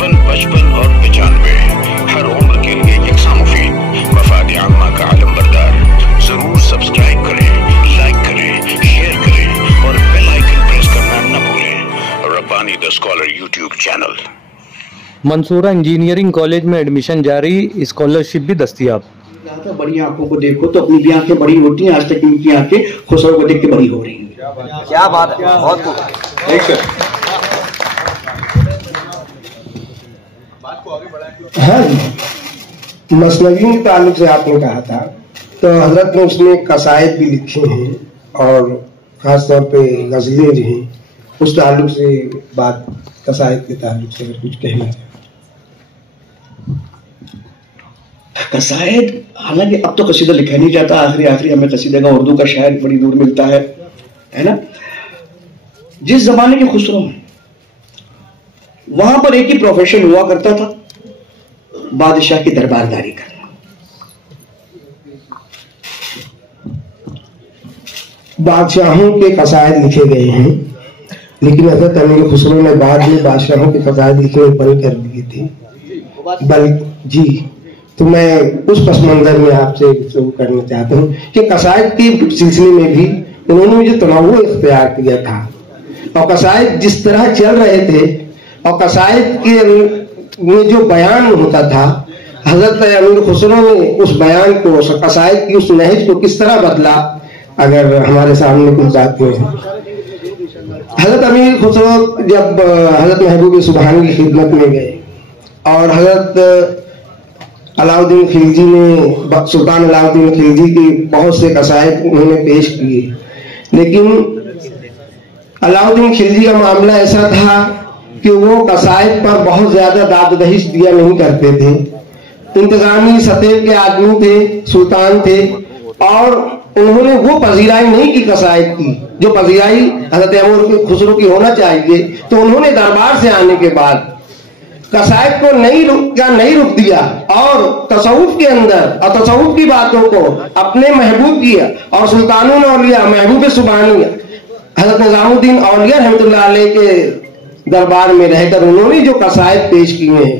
53, 55 और 95 हर उम्र के लिए यकसा मुफीद, मफाद आम्मा का आलम बरदार। जरूर सब्सक्राइब करें, लाइक करें, शेयर करें और बेल आइकन प्रेस करना न भूलें। Rabbani the scholar YouTube channel. Mansura engineering college में एडमिशन जारी, स्कॉलरशिप भी दस्तयाब। बड़ी आंखों को देखो तो अपनी भी आंखें बड़ी होती हैं, आज तक इनकी आंखें खुसरो को देख के बड़ी हो रही हैं। क्या बात है, बहुत खूब। हाँ, मसनवी के ताल्लुक से आपने कहा था, तो हजरत ने उसमें कसायद भी लिखे हैं और खास तौर पे गजलें जो हैं उस ताल्लुक से बात, कसायद के ताल्लुक से अगर कुछ कहना चाहे। कसायद, हालांकि अब तो कसीदा लिखा नहीं जाता, आखिरी हमें कसीदे का उर्दू का शायर बड़ी दूर मिलता है ना। जिस जमाने के खुसरो वहां पर एक ही प्रोफेशन हुआ करता था, बादशाह की दरबारदारी करना। बादशाहों के कसायद लिखे गए हैं, लेकिन हजरत अमीर खुसरो ने बाद में बादशाहों के कसायद लिखने बंद कर दिए थे। बल्कि जी, तो मैं उस पस मंजर में आपसे शुरू करना चाहता हूँ कि कसायद के सिलसिले में भी उन्होंने मुझे तनाव इख्तियार किया था, और कसायद जिस तरह चल रहे थे और कसायद के में जो बयान होता था, हजरत अमीर खुसरो ने उस बयान को, कसायद की उस नहज को किस तरह बदला, अगर हमारे सामने कुछ बातें हैं। हजरत अमीर खुसरो जब हजरत महबूब सुबहानी की खिदमत में गए और हजरत अलाउद्दीन खिलजी ने, सुल्तान अलाउद्दीन खिलजी के बहुत से कसायद उन्होंने पेश किए, लेकिन अलाउद्दीन खिलजी का मामला ऐसा था कि वो कसायद पर बहुत ज्यादा दाददहिश दिया नहीं करते थे। इंतजामी सतह के आदमी थे, सुल्तान थे, और उन्होंने वो पजीराई नहीं की कसायद की जो पजीराई हजरत अमीर खुसरो की होना चाहिए। तो उन्होंने दरबार से आने के बाद कसायद को नहीं रुक दिया और तसव्वुफ के अंदर और तसव्वुफ की बातों को अपने महबूब किया, और सुल्तानुल औलिया महबूब सुबहानी हजरत निजामुद्दीन औलिया रहमतुल्लाह अलैह के दरबार में रहकर उन्होंने जो कसायद पेश किए हैं,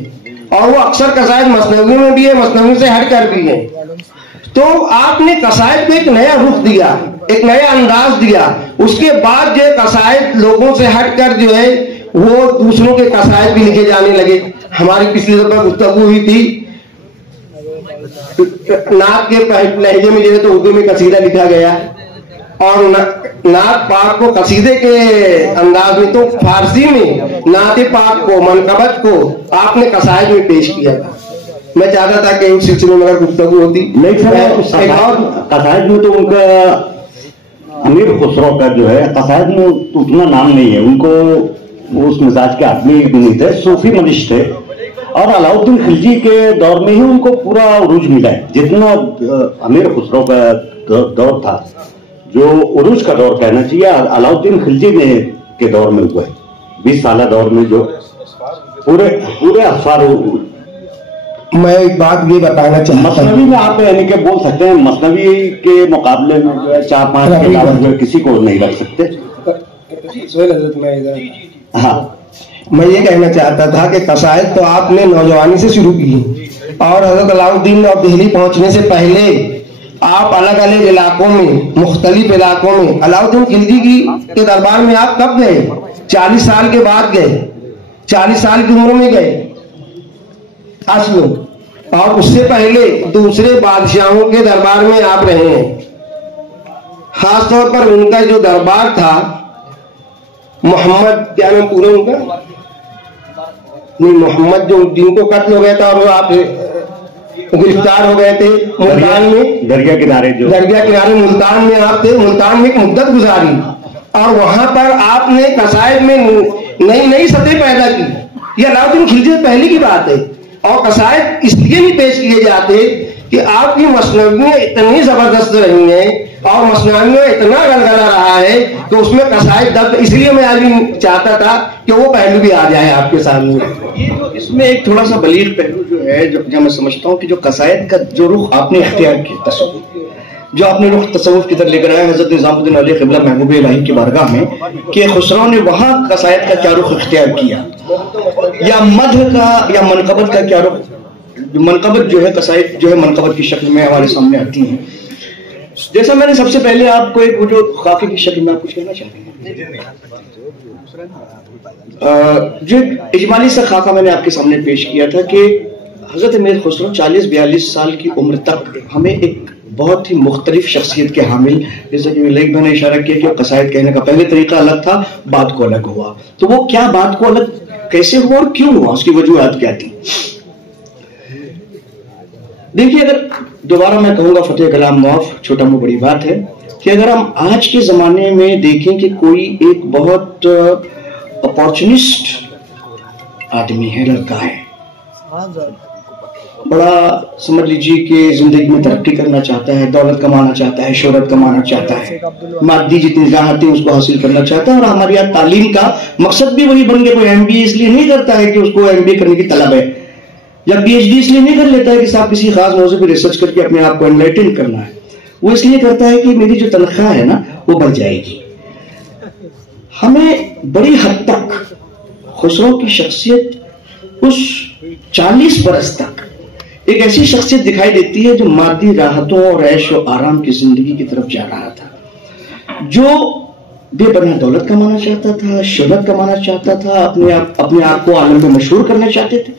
और वो अक्सर कसायद मसनवी में भी है, मसनवी से हट कर भी है। तो आपने कसायद को एक नया रुख दिया, एक नया अंदाज दिया। उसके बाद जो कसायद लोगों से हटकर जो है वो दूसरों के कसायद भी लिखे जाने लगे। हमारी पिछली दफा गुफ्तगू हुई थी नात के लहजे में, जैसे तो उर्दू में कसीदा लिखा गया, और नात पाक को कसीदे के अंदाज में, तो फारसी में नात पाक को, मनकबत को आपने कसायद में पेश किया था। मैं चाहता था कि उस सिलसिले में अगर गुफ्तगू होती। नहीं सर, एक और कसायद में तो उनका अमीर खुसरो का जो है कसायद में उतना नाम नहीं है, उनको उस मिजाज के आदमी नहीं थे, सूफी मनीष थे, और अलाउद्दीन खिलजी के दौर में ही उनको पूरा उरूज मिला है। जितना अमीर खुसरो का दौर था, जो उरूज का दौर कहना चाहिए, अलाउद्दीन खिलजी ने के दौर में हुआ है। 20 साल दौर में जो पूरे अफसार। मैं एक बात ये बताना चाहता हूँ, मसनवी में आप यानी कि बोल सकते हैं, मसनवी के मुकाबले में जो है 4-5 किताब किसी को नहीं रख सकते। हाँ, मैं ये कहना चाहता था कि कसायद तो आपने नौजवानी से शुरू की, और हजरत अलाउद्दीन और दिल्ली पहुंचने से पहले आप अलग अलग इलाकों में, मुख्तलिफ इलाकों में, अलाउद्दीन खिलजी के दरबार में आप कब गए? 40 साल के बाद गए, 40 साल की उम्र में गए असलो, और उससे पहले दूसरे बादशाहों के दरबार में आप रहे हैं। खासतौर पर उनका जो दरबार था, मोहम्मद, क्या नाम पूरा उनका, नहीं मोहम्मद, जो जिनको कत्ल हो गया था और आप गिरफ्तार हो गए थे मुल्तान में, दरिया किनारे मुल्तान में आप थे। मुल्तान में एक मुद्दत गुजारी, और वहां पर आपने कसायद में नई सतह पैदा की। ये अलाउद्दीन खिलजी से पहले की बात है, और कसायद इसलिए नहीं पेश किए जाते कि आपकी मसनवियां इतनी जबरदस्त रही हैं और मसनवियों इतना गलगला रहा है कि उसमें कसायद दब। इसलिए मैं आज भी चाहता था कि वो पहलू भी आ जाए आपके सामने। ये जो इसमें एक थोड़ा सा बलीग पहलू जो है, जो मैं समझता हूँ कि जो कसायद का जो रुख आपने इख्तियार किया, तसव्वुफ जो आपने रुख तसव्वुफ की तरफ लेकर आया हजरत निजामुद्दीन औलिया क़िबला महबूब इलाही की बारगाह में, कि खुसरो ने वहां कसायद का क्या रुख इख्तियार किया। या मध्य का या मनकबत का क्या रुख, मनकबत जो है कसायद जो है मनकबत की शक्ल में हमारे सामने आती हैं। जैसा मैंने सबसे पहले आपको एक जो खाके की शक्ल में आप कुछ कहना चाहते हैं, जो इजमाली सा खाका मैंने आपके सामने पेश किया था कि हजरत अमीर खुसरो 40-42 साल की उम्र तक हमें एक बहुत ही मुख्तलिफ शख्सियत के हामिल, जैसे कि लाइक मैंने इशारा किया कि कसायद कहने का पहले तरीका अलग था, बात को अलग हुआ। तो वो क्या बात को अलग कैसे हुआ और क्यों हुआ, उसकी वजूहात क्या थी? देखिए, अगर दोबारा मैं कहूंगा फतेह कलाम मुआफ, छोटा मुंह बड़ी बात है, कि अगर हम आज के जमाने में देखें कि कोई एक बहुत अपॉर्चुनिस्ट आदमी है, लड़का है, बड़ा समझ लीजिए कि जिंदगी में तरक्की करना चाहता है, दौलत कमाना चाहता है, शोहरत कमाना चाहता है, मादी जितनी राहतें उसको हासिल करना चाहता है। और हमारे यहाँ तालीम का मकसद भी वही बन गया। कोई MBA इसलिए नहीं करता है कि उसको MBA करने की तलब है, या PhD इसलिए नहीं कर लेता है कि साहब किसी खास मौजू पर रिसर्च करके अपने आप को एनलाइटन करना है। वो इसलिए करता है कि मेरी जो तनख्वाह है ना वो बढ़ जाएगी। हमें बड़ी हद तक खुसरो की शख्सियत उस 40 बरस तक एक ऐसी शख्सियत दिखाई देती है जो मादी राहतों और ऐश और आराम की जिंदगी की तरफ जा रहा था, जो बेपनाह दौलत कमाना चाहता था, शोहरत कमाना चाहता था, अपने आप को आलम में मशहूर करना चाहते थे,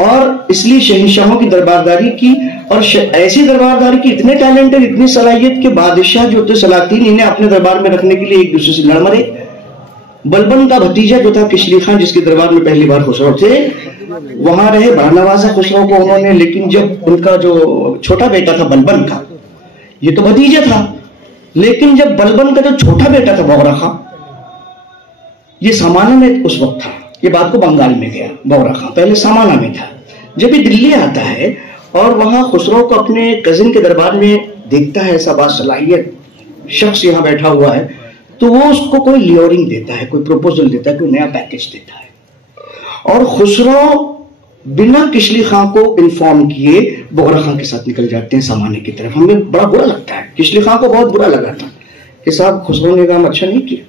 और इसलिए शहंशाहों की दरबारदारी की। और ऐसी दरबारदारी की इतने टैलेंटेड, इतनी सलाहियत के बादशाह जो थे सलातीन, इन्हें अपने दरबार में रखने के लिए एक दूसरे से लड़ मरे। बलबन का भतीजा जो था किशली खान, जिसके दरबार में पहली बार खुसरो थे, वहां रहे, बड़ा नवाजा खुसरो को उन्होंने। लेकिन जब उनका जो छोटा बेटा था बलबन का, ये तो भतीजा था, लेकिन जब बलबन का जो छोटा बेटा था बौरा खां, ये सामाना में उस वक्त था, ये बात को बंगाल में गया, बौरा खां पहले सामाना में था। जब ये दिल्ली आता है और वहां खुसरो को अपने कजिन के दरबार में देखता है, ऐसा बासलाहियत शख्स यहां बैठा हुआ है, तो वो उसको कोई लियोरिंग देता है, कोई प्रपोजल देता है, कोई नया पैकेज देता है। और खुसरो बिना किशली खां को इन्फॉर्म किए बौरा खां के साथ निकल जाते हैं सामाने की तरफ। हमें बड़ा बुरा लगता है, किशली खां को बहुत बुरा लगा था कि साहब खुसरो ने काम अच्छा नहीं किया,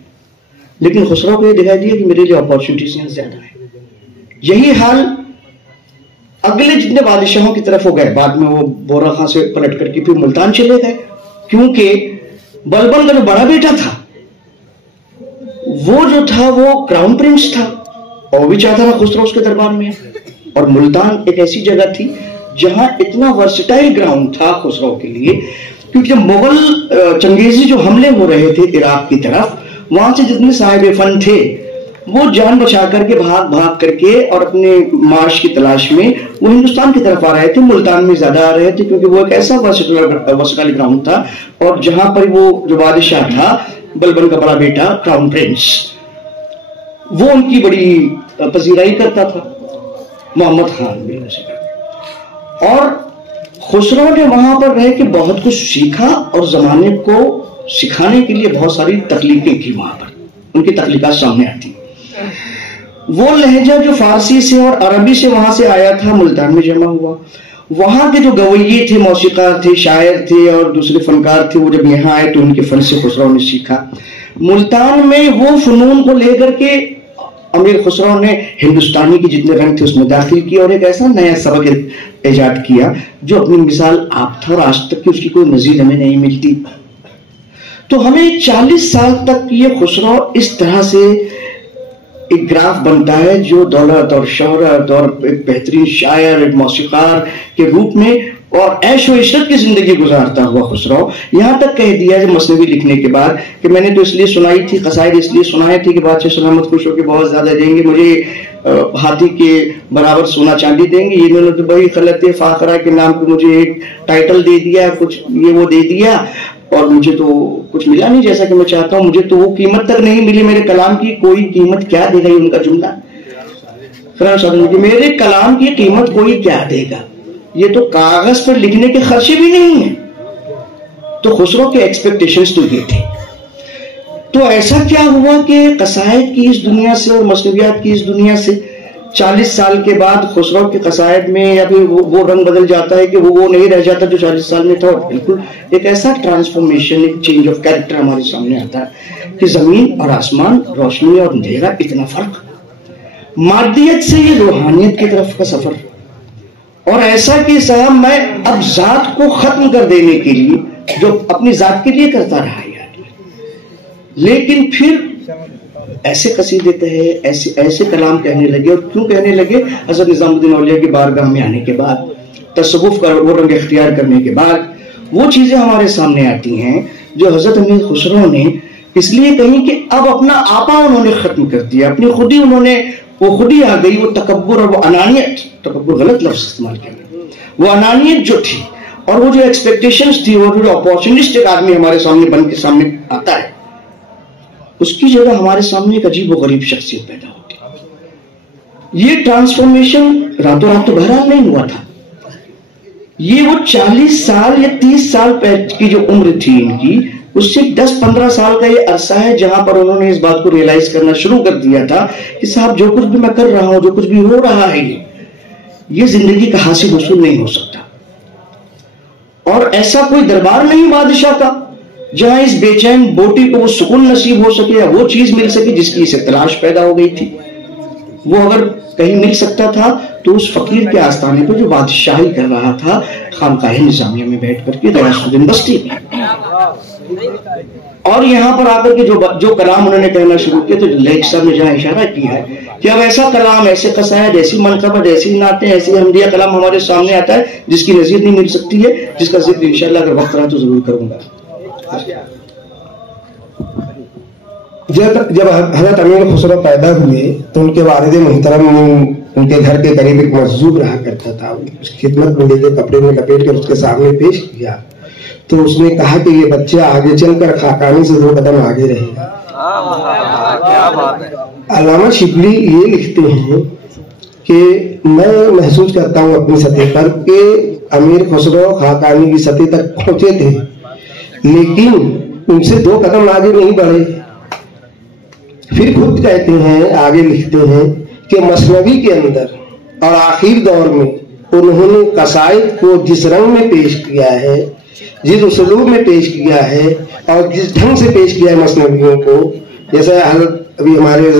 लेकिन खुसरो को ये दिखाई दिया कि मेरे लिए अपॉर्चुनिटीज यहाँ ज्यादा है। यही हाल अगले जितने बादशाहों की तरफ हो गए। बाद में वो बौरा खां से पलट करके फिर मुल्तान चले गए, क्योंकि बलबन का जो बड़ा बेटा था वो जो था वो क्राउन प्रिंस था, और भी चाहता था खुसरो उसके दरबार में। और मुल्तान एक ऐसी जगह थी जहां इतना वर्सटाइल ग्राउंड था खुसरो के लिए, क्योंकि जब मुगल चंगेजी जो हमले हो रहे थे इराक की तरफ, वहां से जितने साहिब फन थे वो जान बचा करके भाग करके और अपने मार्श की तलाश में वो हिंदुस्तान की तरफ आ रहे थे। मुल्तान में ज्यादा आ रहे थे क्योंकि वो एक ऐसा वर्सटाइल ग्राउंड था, और जहां पर वो जो बादशाह था बलबन का बड़ा बेटा क्राउन प्रिंस, वो उनकी बड़ी पजीराई करता था, मोहम्मद खान। और खुसरो ने वहां पर रह के बहुत कुछ सीखा और जमाने को सिखाने के लिए बहुत सारी तकलीफें की। वहां पर उनकी तकलीफात सामने आती। वो लहजा जो फारसी से और अरबी से वहां से आया था मुल्तान में जमा हुआ। वहां के जो गवैये थे, मौसीकार थे, शायर थे और दूसरे फनकार थे, वो जब यहाँ आए तो उनके फन से खुसरो ने सीखा। मुल्तान में वो फनून को लेकर के अमीर खुसरो ने हिंदुस्तानी की जितने रंग थे उसमें दाखिल किया और एक ऐसा नया सबक इजाद किया जो अपनी मिसाल आप था और आज तक की उसकी कोई नजीर हमें नहीं मिलती। तो हमें 40 साल तक ये खुसरो इस तरह से एक ग्राफ बनता है जो दौलत और शोहरत और एक बेहतरीन शायर, एक मौसीकार के रूप में और ऐश व इशरत की जिंदगी गुजारता हुआ खुसरो यहाँ तक कह दिया जब मसनवी लिखने के बाद कि मैंने तो इसलिए सुनाई थी, कसायद इसलिए सुनाए थे कि बादशाह सलामत खुश होकर बहुत ज्यादा देंगे, मुझे हाथी के बराबर सोना चांदी देंगे। इन्होंने तो बड़ी गलत फाखरा के नाम पे मुझे एक टाइटल दे दिया, कुछ ये वो दे दिया और मुझे तो कुछ मिला नहीं जैसा कि मैं चाहता हूँ, मुझे तो वो कीमत तक नहीं मिली मेरे कलाम की। कोई कीमत क्या देगा, उनका जुमला मेरे कलाम की कीमत कोई क्या देगा, ये तो कागज पर लिखने के खर्चे भी नहीं है। तो खुसरो के एक्सपेक्टेशंस तो ये थे। तो ऐसा क्या हुआ कि कसायद की इस दुनिया से और मसनवियात की इस दुनिया से 40 साल के बाद खुसरो के कसायद में या फिर वो रंग बदल जाता है कि वो नहीं रह जाता जो 40 साल में था। और बिल्कुल एक ऐसा ट्रांसफॉर्मेशन, एक चेंज ऑफ कैरेक्टर हमारे सामने आता है कि जमीन और आसमान, रोशनी और अंधेरा, इतना फर्क। مادیت سے یہ روحانیت کی طرف کا سفر، اور ایسا کہ صاحب میں اب ذات کو ختم کر دینے کے لیے جو اپنی ذات کے لیے کرتا رہا یار، لیکن پھر ایسے قصیدے کہے، ایسے کلام کہنے لگے. اور کیوں کہنے لگے؟ حضرت نظام الدین اولیاء کی بارگاہ میں آنے کے بعد، تصوف کا وہ رنگ اختیار کرنے کے بعد وہ چیزیں ہمارے سامنے آتی ہیں جو حضرت امیر خسرو نے اس لیے کہیں کہ اب اپنا آپا انہوں نے ختم کر دیا، اپنی خودی انہوں نے، وہ خودی آ گئی، وہ تکبر اور وہ انانیت، تکبر غلط لفظ استعمال کیا، وہ انانیت جو تھی اور وہ جو ایکسپیکٹیشنز تھی، وہ جو اپورچونسٹک آدمی ہمارے سامنے بن کے سامنے آتا ہے، اس کی جگہ ہمارے سامنے ایک عجیب و غریب شخصیت پیدا ہوتی ہے. یہ ٹرانسفارمیشن راتوں رات تو بہرحال نہیں ہوا تھا، یہ وہ 40 سال یا 30 سال کی جو عمر تھی ان کی، اس سے 10-15 سال کا یہ عرصہ ہے جہاں پر انہوں نے اس بات کو ریئلائز کرنا شروع کر دیا تھا کہ صاحب جو کچھ بھی میں کر رہا ہوں، جو کچھ بھی ہو رہا ہے، یہ زندگی کا حاصل حصول نہیں ہو سکتا. اور ایسا کوئی دربار نہیں بادشاہ کا جہاں اس بے چین بوٹی کو وہ سکون نصیب ہو سکے یا وہ چیز مل سکے جس کی اسے تلاش پیدا ہو گئی تھی. وہ اگر کہیں مل سکتا تھا تو اس فقیر کے آستانے پہ جو بادشاہی کر رہا تھا خانقاہ نظامیہ میں بیٹھ کر کے غیاث الدین بستی میں. اور یہاں پر آ کر کے جو کلام انہوں نے کہنا شروع کیا، تو لیک صاحب نے جہاں اشارہ کیا ہے کہ اب ایسا کلام، ایسے قصائد، ایسی منقبت، ایسی نعتیں، ایسی حمدیہ کلام ہمارے سامنے آتا ہے جس کی نظیر نہیں مل سکتی ہے، جس کا ذکر انشاءاللہ اگر وقت رہا تو ضرور کروں گا. جب حضرت امیر خسرو پیدا ہوئے تو ان کے والد محترم نے ان کے گھر کے قریب ایک مجذوب رہا کرتا تھا، اس خدمت میں لے کے کپڑے میں لپیٹ کر اس کے سامنے پیش کیا تو اس نے کہا کہ یہ بچہ آگے چل کر خاقانی سے 2 قدم آگے رہے گا. علامہ شبلی یہ لکھتے ہیں کہ میں محسوس کرتا ہوں اپنی سطح پر کہ امیر خسرو خاقانی کی سطح تک پہنچے تھے لیکن ان سے 2 قدم آگے نہیں بڑھے. پھر خود کہتے ہیں، آگے لکھتے ہیں کہ مثنوی کے اندر اور آخر دور میں انہوں نے قصائد کو جس رنگ میں پیش کیا ہے، جس اسلوب میں پیش کیا ہے اور جس ڈھنگ سے پیش کیا ہے مثنویوں کو، جیسا حضرت ابھی ہمارے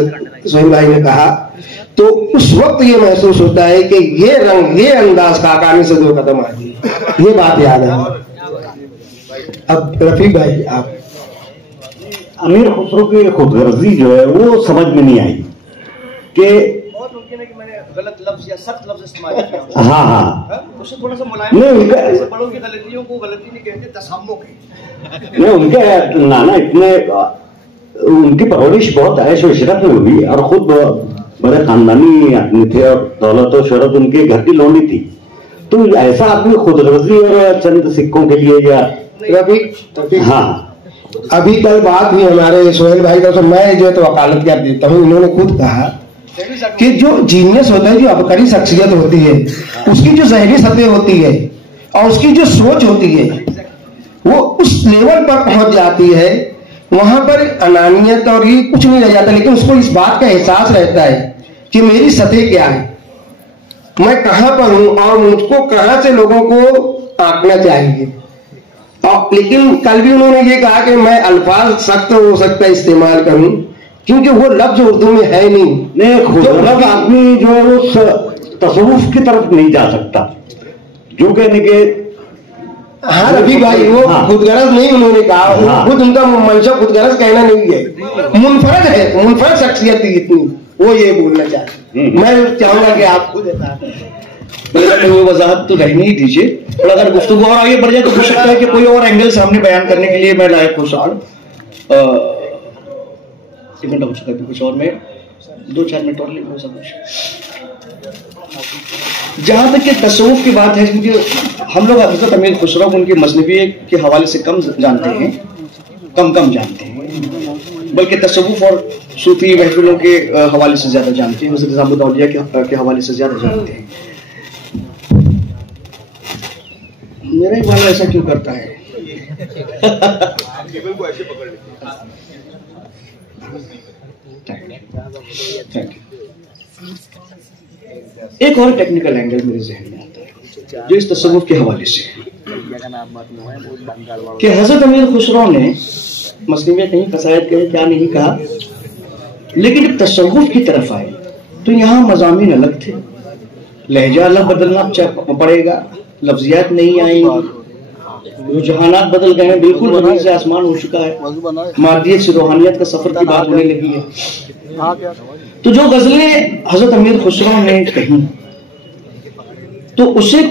سہیل بھائی نے کہا، تو اس وقت یہ محسوس ہوتا ہے کہ یہ رنگ، یہ انداز خاقانی سے 2 قدم آگے. یہ بات یاد ہے. اب رفیق بھائی آپ. امیر خسرو کی خود غرضی جو ہے وہ سمجھ میں نہیں آئی کہ بہت ممکن ہے کہ میں نے غلط لفظ یا سخت لفظ استعمال کیا. ہاں اس سے تھوڑا سا ملائم، بڑوں کی غلطیوں کو غلطی نہیں کہتے، تسامح کہتے. نہیں، ان کے نانا اتنے، ان کی پرورش بہت عیش و عشرت میں ہوئی اور خود بڑے خاندانی آدمی تھے اور دولت و شہرت ان کے گھر کی لونڈی تھی. تو ایسا آدمی خود غرضی اور چند سکوں کے لیے یا ہاں. ابھی کل بات ہوئی ہمارے سہیل بھائی کا، میں جو ہے تو وکالت کر دیتا ہوں، انہوں نے خود کہا کہ جو جینیس ہوتا ہے، جو عبقری شخصیت ہوتی ہے، اس کی جو ذہنی سطح ہوتی ہے اور اس کی جو سوچ ہوتی ہے وہ اس لیول پر پہنچ جاتی ہے، وہاں پر انانیت اور یہ کچھ نہیں رہ جاتا، لیکن اس کو اس بات کا احساس رہتا ہے کہ میری سطح کیا ہے، میں کہاں پر ہوں اور مجھ کو کہاں سے لوگوں کو آنکنا چاہیے. لیکن کل بھی انہوں نے یہ کہا کہ میں الفاظ سخت ہو سکتا ہے استعمال کروں کیونکہ وہ لفظ اردو میں ہے نہیں. خود آدمی جو ہے وہ تصوف کی طرف نہیں جا سکتا، جو کہنے کے ہاں رفیع بھائی وہ خود غرض نہیں انہوں نے کہا، خود ان کا منشا خود غرض کہنا نہیں ہے، منفرد ہے، منفرد شخصیت تھی اتنی، وہ یہ بولنا چاہتے. میں چاہوں گا کہ آپ خود وہ وضاحت تو رہنے ہی دیجیے، اور اگر گفتگو اور آگے بڑھ جائے تو ہو سکتا ہے کہ کوئی اور اینگل سامنے بیان کرنے کے لیے میں لائق ہوں. ایک گھنٹہ ہو چکا ہے، کچھ اور میں 2-4 منٹ اور لے سکوں. جہاں تک کہ تصوف کی بات ہے، کیونکہ ہم لوگ حضرت امیر خسرو ان کی مثنوی کے حوالے سے کم جانتے ہیں، کم جانتے ہیں، بلکہ تصوف اور صوفی محفلوں کے حوالے سے زیادہ جانتے ہیں، حضرت نظام الدین اولیاء کے حوالے سے زیادہ جانتے ہیں. میرا ہی والا ایسا کیوں کرتا ہے؟ ایک اور ٹیکنیکل اینگل میرے ذہن میں آتا ہے جو اس تصوف کے حوالے سے کہ حضرت امیر خسرو نے مثنوی کہیں قصائد کہیں کیا نہیں کہا، لیکن جب تصوف کی طرف آئے تو یہاں مضامین الگ تھے، لہجہ الگ بدلنا پڑے گا، لفظیات نہیں آئیں گی، رجحانات بدل گئے ہیں، بالکل زمین سے آسمان ہو چکا ہے، مادیت سے روحانیت کا سفر کی بات ہونے لگی ہے۔ تو جو غزلیں حضرت امیر خسرو نے کہیں تو اسے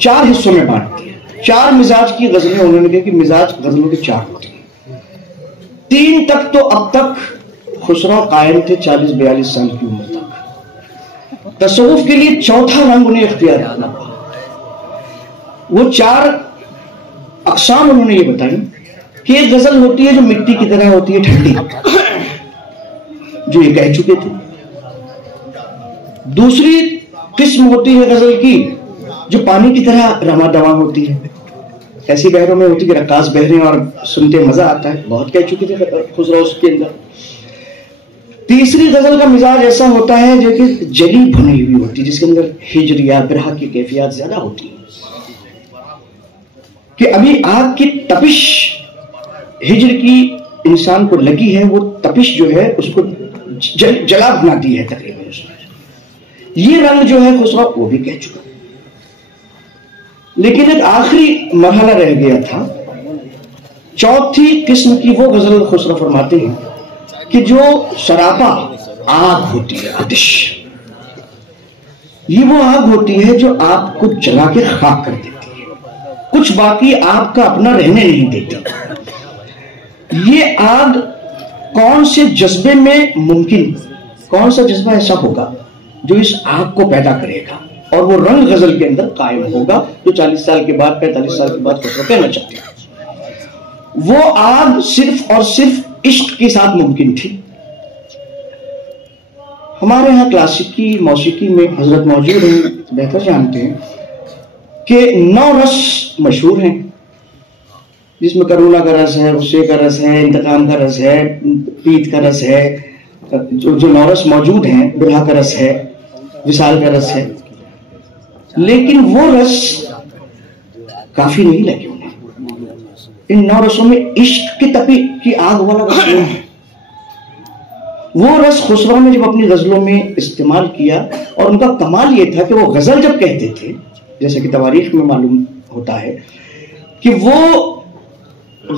4 حصوں میں بانٹ دیا، 4 مزاج کی غزلیں انہوں نے کہا کہ مزاج غزلوں کے 4 ہوتے ہیں۔ 3 تک تو اب تک خسرو قائم تھے 40-42 سال کی عمر تک۔ تصوف کے لیے چوتھا رنگ انہیں اختیار کرنا پڑا۔ وہ 4 اقسام انہوں نے یہ بتائی کہ ایک غزل ہوتی ہے جو مٹی کی طرح ہوتی ہے، ٹھنڈی، جو یہ کہہ چکے تھے۔ دوسری قسم ہوتی ہے غزل کی جو پانی کی طرح رواں دواں ہوتی ہے، ایسی بحروں میں ہوتی ہے کہ رقاص بحریں اور سنتے مزہ آتا ہے، بہت کہہ چکے تھے خسرو اس کے اندر۔ تیسری غزل کا مزاج ایسا ہوتا ہے جو کہ جلی بھنی ہوئی ہوتی ہے، جس کے اندر ہجر یا برہ کی کیفیات زیادہ ہوتی ہیں، کہ ابھی آگ کی تپش ہجر کی انسان کو لگی ہے، وہ تپش جو ہے اس کو جلا بناتی ہے تقریباً اس میں۔ یہ رنگ جو ہے خسرو وہ بھی کہہ چکا، لیکن ایک آخری مرحلہ رہ گیا تھا۔ چوتھی قسم کی وہ غزل خسرو فرماتے ہیں کہ جو سراپا آگ ہوتی ہے، آتش، یہ وہ آگ ہوتی ہے جو آپ کو جلا کے خاک کر دیتی ہے، کچھ باقی آپ کا اپنا رہنے نہیں دیتی۔ یہ آگ کون سے جذبے میں ممکن، کون سا جذبہ ایسا ہوگا جو اس آگ کو پیدا کرے گا اور وہ رنگ غزل کے اندر قائم ہوگا جو 40 سال کے بعد 45 سال کے بعد خسرو کہنا چاہتے ہیں۔ وہ آگ صرف اور صرف عشق کے ساتھ ممکن تھی۔ ہمارے ہاں کلاسیکی موسیقی میں حضرت موجود ہیں، بہتر جانتے ہیں کہ 9 رس مشہور ہیں، جس میں کرونا کا رس ہے، غصے کا رس ہے، انتقام کا رس ہے، پیت کا رس ہے، جو 9 رس موجود ہیں، برہا کا رس ہے، وصال کا رس ہے، لیکن وہ رس کافی نہیں لگے انہیں۔ ان 9 رسوں میں عشق کی تپی کی آگ والا رس نہیں ہے۔ وہ رس خسرو نے جب اپنی غزلوں میں استعمال کیا، اور ان کا کمال یہ تھا کہ وہ غزل جب کہتے تھے، جیسے کہ تواریخ میں معلوم ہوتا ہے کہ وہ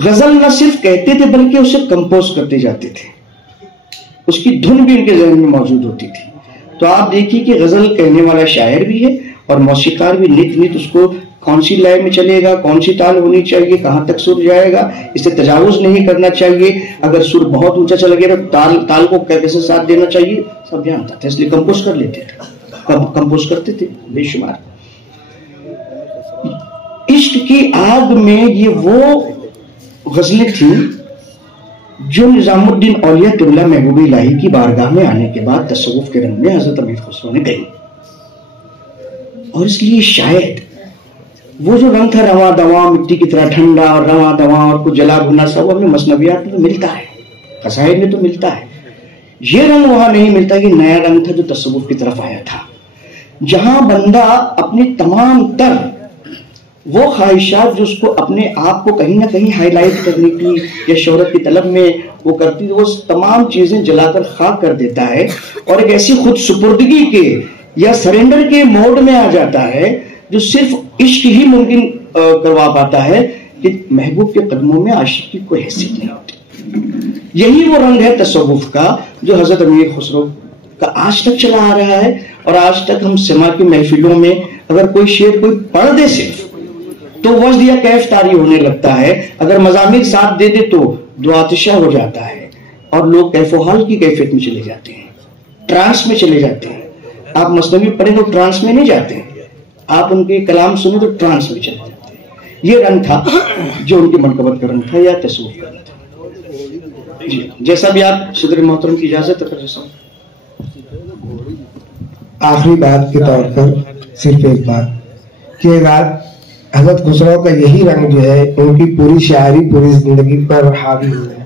غزل نہ صرف کہتے تھے بلکہ اسے کمپوز کرتے جاتے تھے، اس کی دھن بھی ان کے ذہن میں موجود ہوتی تھی۔ تو آپ دیکھیے کہ غزل کہنے والا شاعر بھی ہے اور موسیقار بھی، نت نت اس کو کون سی لائن میں چلے گا، کون سی تال ہونی چاہیے، کہاں تک سر جائے گا، اسے تجاوز نہیں کرنا چاہیے، اگر سر بہت اونچا چلا گیا تو تال کو کیسے ساتھ دینا چاہیے، سب جانتا تھا، اس لیے کمپوز کر لیتے تھے، کمپوز کرتے تھے بے شمار۔ عشق کی آگ میں یہ وہ غزلیں تھیں جو نظام الدین اولیت اللہ محبوب الہی کی بارگاہ میں آنے کے بعد تصوف کے رنگ میں حضرت امیر خسرو نے گئی، اور اس لیے شاید وہ جو رنگ تھا رواں دواں، مٹی کی طرح ٹھنڈا اور رواں دواں اور کچھ جلا بھنا، سب ہمیں مثنویات میں تو ملتا ہے، قصائد میں تو ملتا ہے، یہ رنگ وہاں نہیں ملتا۔ یہ نیا رنگ تھا جو تصوف کی طرف آیا تھا، جہاں بندہ اپنی تمام تر وہ خواہشات جو اس کو اپنے آپ کو کہیں نہ کہیں ہائی لائٹ کرنے کی یا شہرت کی طلب میں وہ کرتی، وہ تمام چیزیں جلا کر خاک کر دیتا ہے، اور ایک ایسی خود سپردگی کے یا سرنڈر کے موڈ میں آ جاتا ہے جو صرف عشق ہی ممکن کروا پاتا ہے کہ محبوب کے قدموں میں عاشق کی کوئی حیثیت نہیں ہوتی۔ یہی وہ رنگ ہے تصوف کا جو حضرت امیر خسرو کا آج تک چلا آ رہا ہے، اور آج تک ہم سما کی محفلوں میں اگر کوئی شعر کوئی پڑھ دے صرف تو وجد یا کیف طاری ہونے لگتا ہے، اگر مضامین ساتھ دے دے تو دعاتشہ ہو جاتا ہے، اور لوگ کیف و حال کی کیفیت میں چلے جاتے ہیں، ٹرانس میں چلے جاتے ہیں۔ آپ مثنوی پڑھیں تو ٹرانس میں نہیں جاتے ہیں، آپ ان کے کلام سنیں تو ٹرانس میں چلے جاتے ہیں۔ یہ رنگ تھا جو ان کی منقبت کا رنگ تھا یا تصوف کا رنگ تھا۔ جی جیسا بھی آپ صدر محترم کی اجازت ہے، آخری بات کے طور پر صرف ایک بات کہ حضرت خسرو کا یہی رنگ جو ہے ان کی پوری شاعری پوری زندگی پر حاوی ہوا ہے،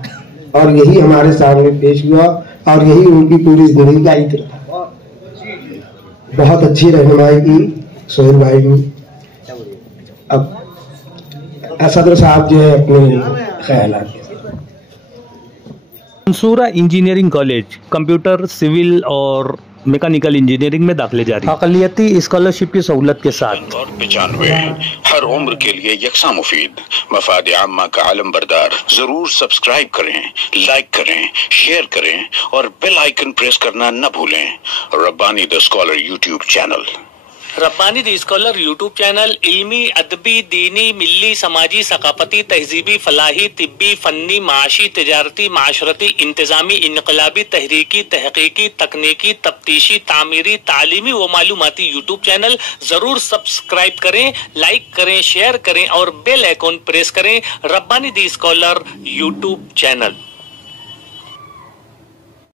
اور یہی ہمارے سامنے پیش ہوا، اور یہی ان کی پوری زندگی کا عطر تھا۔ بہت اچھی رہنمائی کی سہیل بھائی نے۔ اب صدر صاحب جو ہے اپنے خیالات۔ منصورہ انجینئرنگ کالج کمپیوٹر، سول اور मैकेनिकल इंजीनियरिंग में दाखिले जारी। अक़लियती स्कॉलरशिप की सहूलत के साथ। और 95 हर उम्र के लिए यकसा मुफीद मफाद आम्मा का आलम बरदार। जरूर सब्सक्राइब करें, लाइक करें, शेयर करें और बेल आइकन प्रेस करना न भूलें। Rabbani the scholar YouTube channel. Rabbani the scholar YouTube channel इल्मी, अदबी, दीनी, मिल्ली, समाजी, सकाफती, तहजीबी, फलाही, तिब्बी, फन्नी, माशी, तिजारती, माशरती, इंतजामी, इनकलाबी, तहरीकी, तहकीकी, तकनीकी, तफ्तीशी, तामीरी, तालीमी व मालूमाती यूट्यूब चैनल। जरूर सब्सक्राइब करें, लाइक करें, शेयर करें और बेल आइकन प्रेस करें। Rabbani the scholar YouTube channel.